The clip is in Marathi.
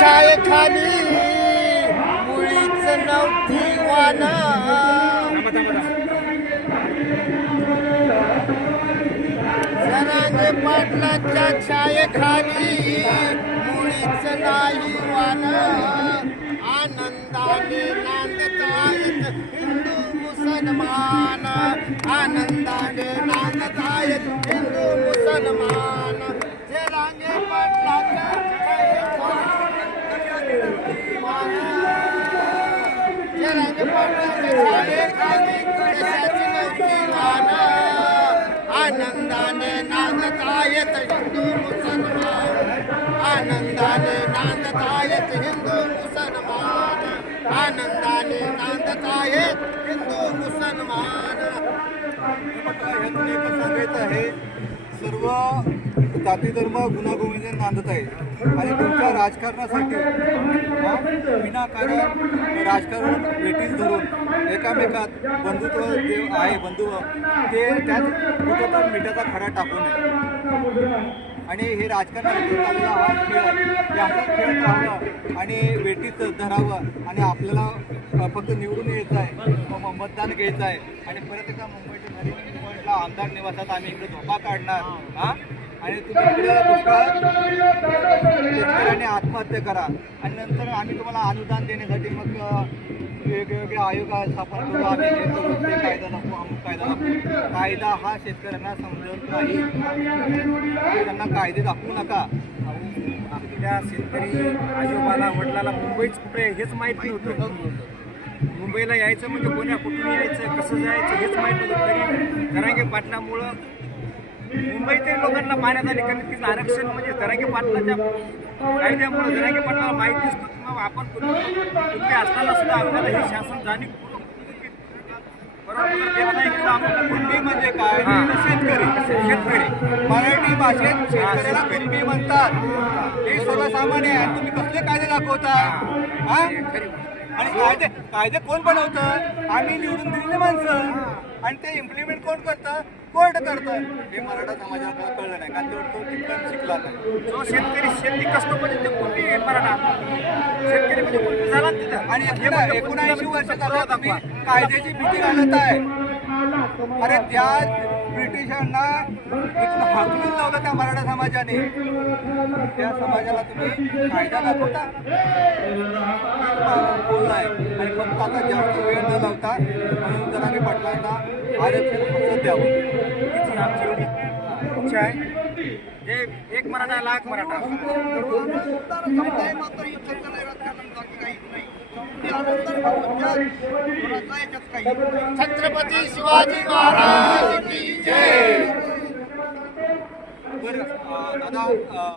छायेखाली मुळीच नव्हती वान जरांगे पाटलाच्या छायेखाली मुळीच नाही वान आनंदाने नांदत आहेत हिंदू मुसलमान आनंदाने नांदत आहेत हिंदू मुसलमान जरांगे पाटलाच्या जरांगे पाटलाच्या छायेखाली कशाची नव्हती वान आनंदाने नांदत आहेत हिंदू मुसलमान आनंदाने नांदत आहेत हिंदू मुसलमान आनंदाने नांदत आहेत हिंदू मुसलमान यातून एकच सांगायचं आहे सर्व जाती धर्म गुण्यागोविंदाने नांदत आहे आणि तुमच्या राजकारणासाठी विनाकारण राजकारण वेटीस धरून एकामेकात बंधुत्व जे आहे बंधू ते त्यात कुठेतरी मिठाचा खडा टाकू नये आणि हे राजकारणासाठी चाललेला हा खेळ जास्त खेळत राहावं आणि वेटीत धरावं आणि आपल्याला फक्त निवडून यायचं आहे मतदान घ्यायचं आहे आणि परत एकदा मुंबईच्या नवीन पॉईंटला आमदार निवासात आम्ही इकडे झोपा काढणार हां आणि तुम्ही इकडे शेतकऱ्यांनी आत्महत्या करा आणि नंतर आम्ही तुम्हाला अनुदान देण्यासाठी मग वेगवेगळे आयोग स्थापन करू आम्ही हे करू ते कायदा दाखवू अमुक कायदा दाखवू कायदा हा शेतकऱ्यांना समजत नाही त्यांना कायदे दाखवू नका आपल्या शेतकरी आजोबाला वडिलाला मुंबईच कुठे हेच माहीत नव्हतं मुंबईला यायचं म्हणजे कोण्या कुठून यायचं कसं जायचं हेच माहीत नव्हतं तरी जरांगे पाटलामुळं मुंबईतील लोकांना पाहण्यात आले कारण तिचं आरक्षण म्हणजे जरांगे पाटलाच्या कायद्यामुळे जरांगे पाटलाला माहिती असतं किंवा आपण कुठे असताना सुद्धा आपल्याला हे शासन कुणबी म्हणजे काय शेतकरी मराठी भाषेत शेतकऱ्याला कुणबी म्हणतात हे सर्वसामान्य आहे तुम्ही कसले कायदे दाखवता हा आणि कायदे कोण बनवतं आम्ही निवडून दिलेली माणसं आणि ते इम्प्लिमेंट कोण करतं कोर्ट करतं हे मराठा समाजाला कळलं नाही कारण तो तिथं शिकला नाही जो शेतकरी शेती कसतो म्हणजे ते कुठली मराठा शेतकरी म्हणजे कुठली झाला तिथं आणि 79 वर्षात आला तुम्ही कायद्याची भीती घालत आहे अरे त्या ब्रिटिशांना इथून हाकलून लावलं त्या मराठा समाजाने त्या समाजाला तुम्ही कायदा दाखवता बोललाय आणि फक्त आता जास्त वेळ न लावता म्हणून जरांगे पाटलांना आरक्षण फक्त द्यावं तिची आमची एवढी इच्छा आहे हे एक मराठा लाख मराठा छत्रपती शिवाजी महाराज की जय बरं दादा